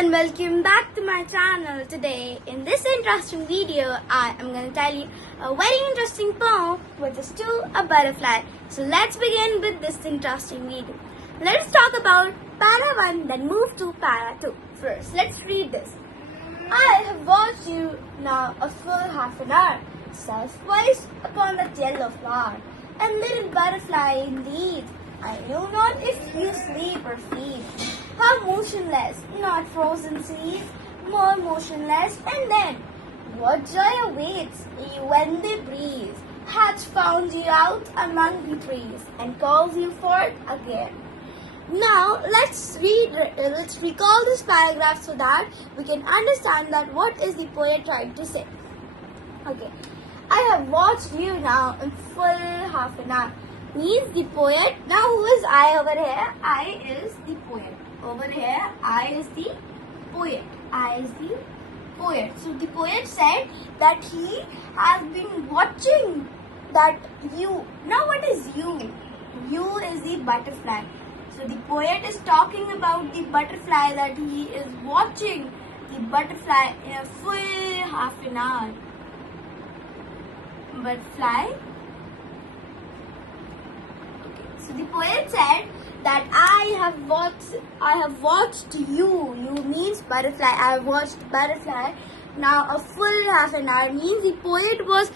and welcome back to my channel. Today in this interesting video I am going to tell you a very interesting poem which is to a butterfly. So let's begin with this interesting video. Let's talk about para 1 then move to para 2. First let's read this. I have watched you now a full half an hour, self-poised upon that yellow flower, and little butterfly indeed. I know not if you sleep or feed. How motionless, not frozen seas, more motionless, and then what joy awaits you when they breeze has found you out among the trees and calls you forth again. Now let's recall this paragraph so that we can understand that what is the poet trying to say. Okay, I have watched you now in full half an hour. Means the poet. Now who is I over here? I is the poet. Over here, I is the poet. I is the poet. So the poet said that he has been watching that you. Now what is you? You is the butterfly. So the poet is talking about the butterfly, that he is watching the butterfly in a full half an hour. Butterfly. So the poet said that I have watched you. You means butterfly. I have watched butterfly. Now a full half an hour means the poet was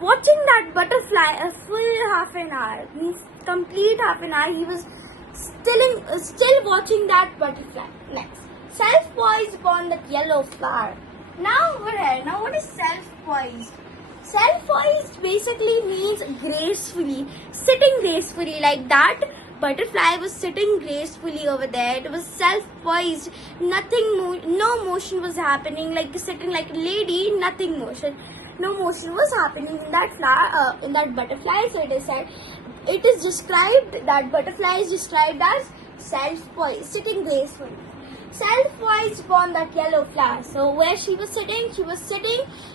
watching that butterfly a full half an hour. Means complete half an hour. He was still watching that butterfly. Next, self-poised upon that yellow flower. Now over here. Now what is self-poised? Self-poised basically means gracefully, sitting gracefully, like that butterfly was sitting gracefully over there. It was self-poised, no motion was happening, like sitting like a lady, nothing motion. No motion was happening in that flower, in that butterfly. So it is said, it is described, that butterfly is described as self-poised, sitting gracefully. Self-poised upon that yellow flower. So where she was sitting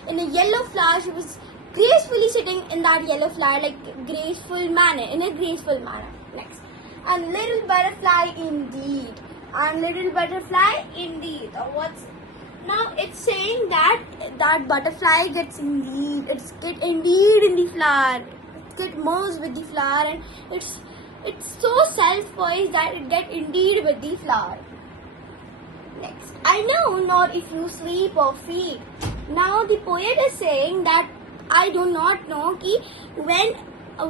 in a yellow flower. She was gracefully sitting in that yellow flower, like in a graceful manner. Next, and little butterfly indeed. And little butterfly indeed. Now it's saying that that butterfly gets indeed. It's get indeed in the flower. It get merged with the flower, and it's so self-poised that it get indeed with the flower. Next, I know not if you sleep or feed. Now the poet is saying that I do not know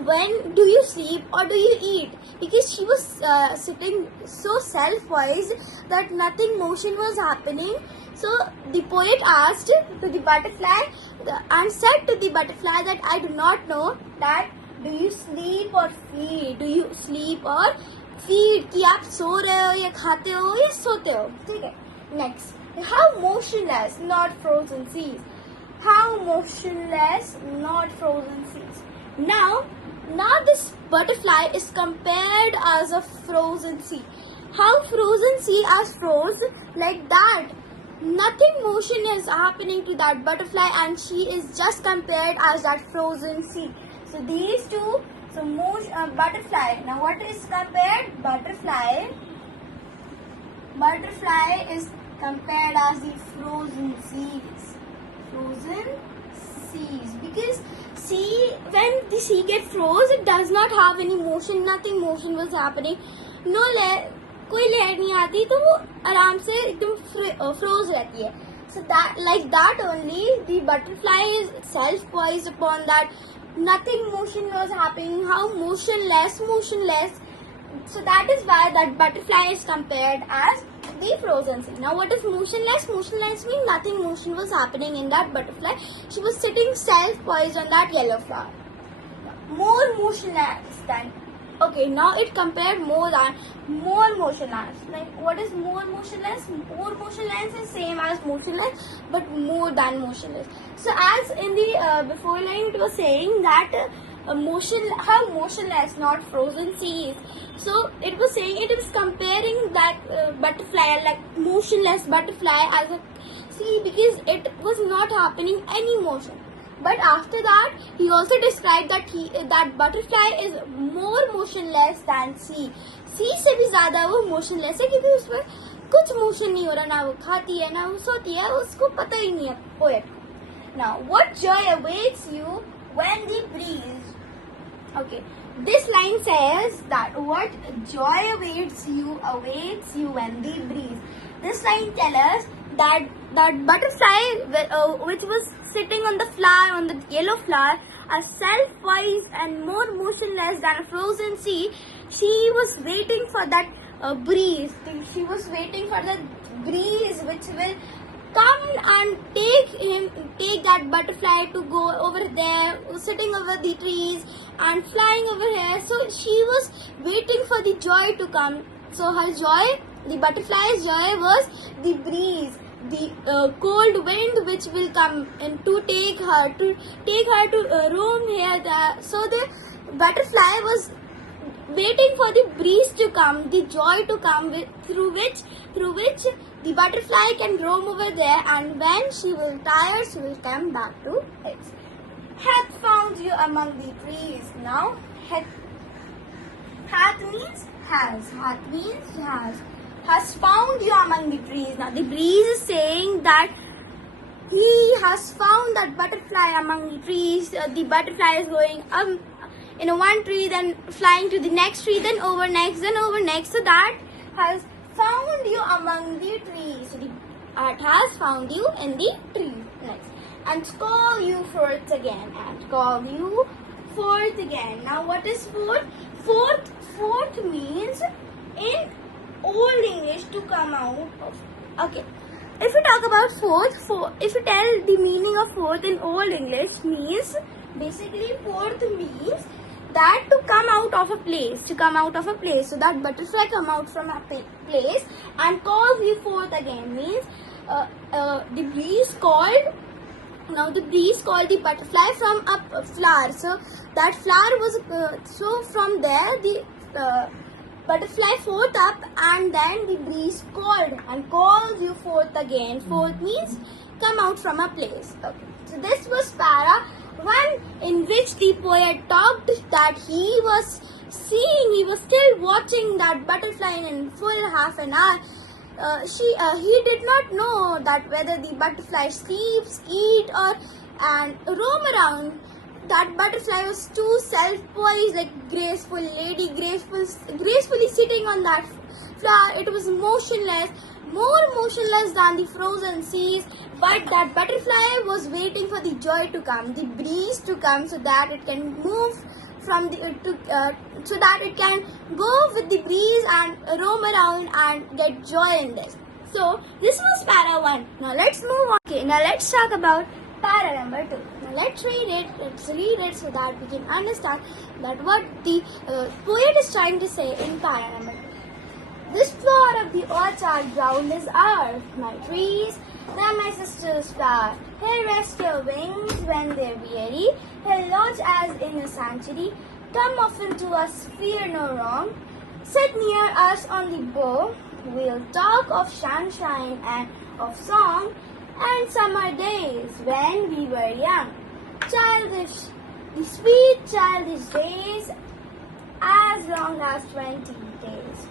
when do you sleep or do you eat, because she was sitting so self-poised that nothing motion was happening. So the poet asked to the butterfly and said to the butterfly that I do not know that do you sleep or feed. Do you sleep or feed, कि आप सो रहे हो या खाते हो या सोते हो. ठीक है. Next, how motionless, not frozen seas. How motionless, not frozen seas. Now this butterfly is compared as a frozen sea. How frozen sea as froze, like that. Nothing motion is happening to that butterfly, and she is just compared as that frozen sea. So these two. So butterfly. Now what is compared? Butterfly is compared as the frozen seas. Frozen seas. Because when the sea gets froze, it does not have any motion. Nothing motion was happening. No layer, कोई layer नहीं आती, तो वो आराम से एकदम froze रहती है. So that, like that only, the butterfly is self-poised upon that. Nothing motion was happening. How motionless. So that is why that butterfly is compared as the frozen sea. Now what is motionless? Motionless means nothing motion was happening in that butterfly. She was sitting self-poised on that yellow flower. More motionless than. Okay, now it compared more motionless. Like what is more motionless? More motionless is same as motionless, but more than motionless. So as in the before line, it was saying that how motionless, not frozen seas. So it was saying, it was comparing that butterfly, like motionless butterfly, as a sea, because it was not happening any motion. But after that, he also described that that butterfly is more motionless than sea. sea से भी ज़्यादा वो motionless है, क्योंकि उसमें कुछ motion नहीं हो रहा, ना वो खाती है ना वो सोती है, उसको पता ही नहीं है पोएट को. Now, what joy awaits you when the breeze? Okay, this line says that what joy awaits you when the breeze. This line tells us that butterfly which was sitting on the flower, on the yellow flower, are self-wise and more motionless than a frozen sea. She was waiting for that breeze. She was waiting for the breeze which will come and take that butterfly to go over there, sitting over the trees and flying over here. So she was waiting for the joy to come. So her joy, the butterfly's joy, was the breeze, the cold wind which will come and to take her to roam here. So the butterfly was waiting for the breeze to come, the joy to come, through which the butterfly can roam over there, and when she will tire, she will come back to it. Hath found you among the trees. Now, hath means has. Hath means has found you among the trees. Now, the breeze is saying that he has found that butterfly among the trees. The butterfly is going in one tree, then flying to the next tree, then over next. So that has found you among the trees. So it has found you in the tree. Next. And call you forth again. Now what is forth? Forth means in Old English to come out of. Okay. If we talk about forth, if you tell the meaning of forth in Old English, means basically forth means that to come out of a place, so that butterfly come out from a place and calls you forth again, means the breeze called the butterfly from a flower. So that flower was so from there the butterfly forth up, and then the breeze called and calls you forth again. Forth means come out from a place. Okay. So this was para 1, in which the poet talked that he was still watching that butterfly in full half an hour. He did not know that whether the butterfly sleeps, eat, and roam around. That butterfly was too self-poised, like graceful lady, gracefully sitting on that flower. It was motionless, more motionless than the frozen seas. But that butterfly was waiting for the joy to come, the breeze to come, so that it can move from so that it can go with the breeze and roam around and get joy in this. So this was para 1. Now let's move on. Okay, now let's talk about para number 2. Now let's read it so that we can understand that what the poet is trying to say in para number 2. This flower of the orchard ground is ours, my trees, they're my sister's flower. Here rest your wings when they're weary, here lodge as in a sanctuary. Come often to us, fear no wrong. Sit near us on the bough, we'll talk of sunshine and of song, and summer days when we were young. Childish, the sweet childish days, as long as 20 days.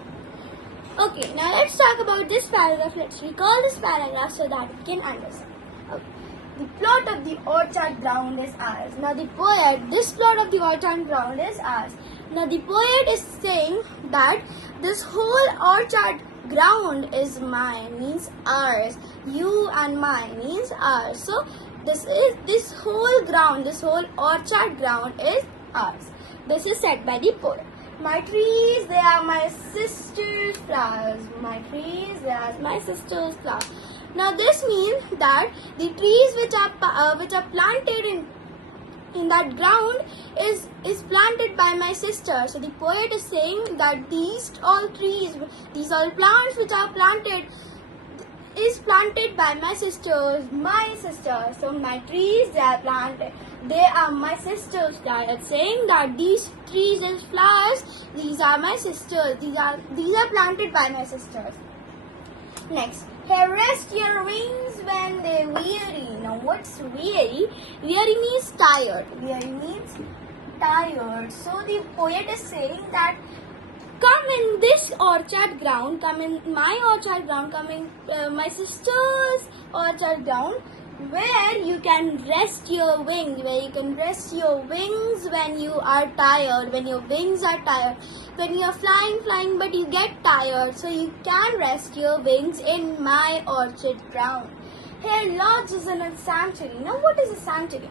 Okay, now let's talk about this paragraph. Let's recall this paragraph so that we can understand. Okay. The plot of the orchard ground is ours. Now this plot of the orchard ground is ours. Now the poet is saying that this whole orchard ground is mine, means ours. You and mine means ours. So this whole orchard ground is ours. This is said by the poet. My trees, they are my sister's flowers. My trees, they are my sister's flowers. Now this means that the trees which are planted in that ground is planted by my sister. So the poet is saying that these all plants which are planted is planted by my sister. So my trees, they are planted. They are my sister's flowers. It's saying that these trees and flowers, these are my sisters. These are planted by my sisters. Next, here rest your wings when they weary. Now what's weary? Weary means tired. So the poet is saying that come in this orchard ground, come in my orchard ground, come in my sister's orchard ground, where you can rest your wings, when you are tired, when your wings are tired, when you are flying, but you get tired, so you can rest your wings in my orchard ground. Here lodge is in a sanctuary. Now what is a sanctuary?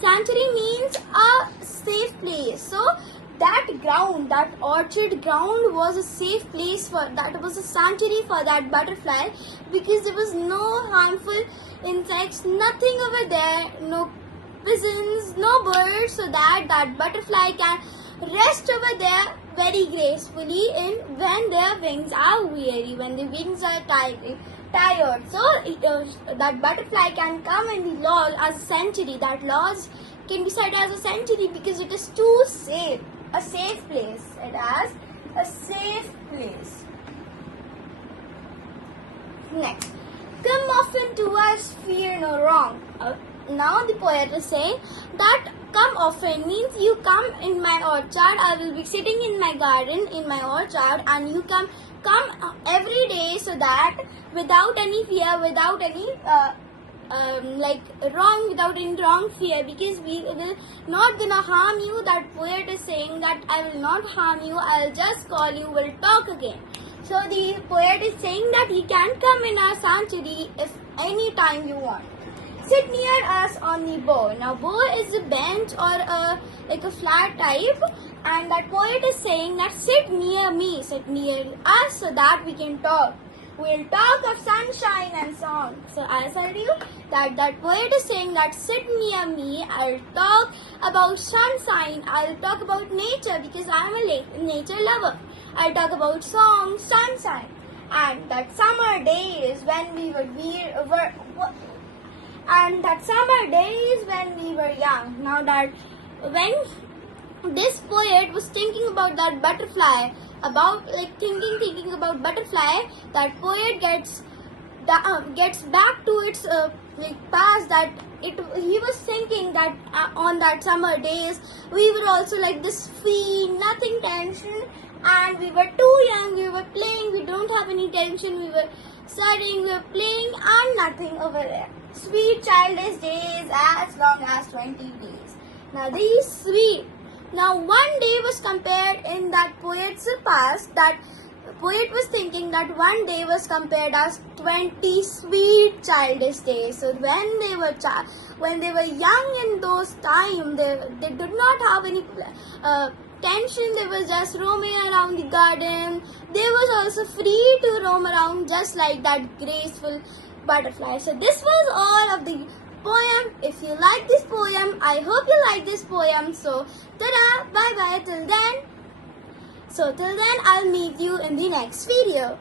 Sanctuary means a safe place. So that ground, that orchard ground was a safe place that was a sanctuary for that butterfly, because there was no harmful insects, nothing over there, no pigeons, no birds, so that butterfly can rest over there very gracefully in when their wings are weary, when the wings are tired. So that butterfly can come and lodge as a sanctuary. That lodge can be said as a sanctuary because it is too safe. A safe place. It has a safe place. Next, come often to us, fear no wrong. Now the poet is saying that come often means you come in my orchard. I will be sitting in my garden, in my orchard, and you come every day, so that without any fear, without any without any wrong fear, because we will not gonna harm you. That poet is saying that I will not harm you, I'll just call you, we'll talk again. So the poet is saying that you can come in our sanctuary if any time you want. Sit near us on the bough. Now bough is a bench or a flat type, and that poet is saying that sit near me, sit near us, so that we can talk. We'll talk of sunshine and song. So as I told you, that poet is saying that sit near me, I'll talk about sunshine, I'll talk about nature because I'm a nature lover. I'll talk about song, sunshine, and that summer days when we were young. Now that when this poet was thinking about that butterfly, thinking about butterfly, that poet gets back to its past, that he was thinking that on that summer days we were also like this free, nothing tension, and we were too young, we were playing, we don't have any tension, we were studying, we were playing, and nothing over there. Sweet childish days as long as 20 days. Now these sweet. Now one day was compared in that poet's past, that poet was thinking that one day was compared as 20 sweet childish days. So when they were young in those times, they did not have any tension. They were just roaming around the garden. They was also free to roam around just like that graceful butterfly. So this was all of the poem. If you like this poem, I hope you like this poem. So ta-da, bye bye till then. I'll meet you in the next video.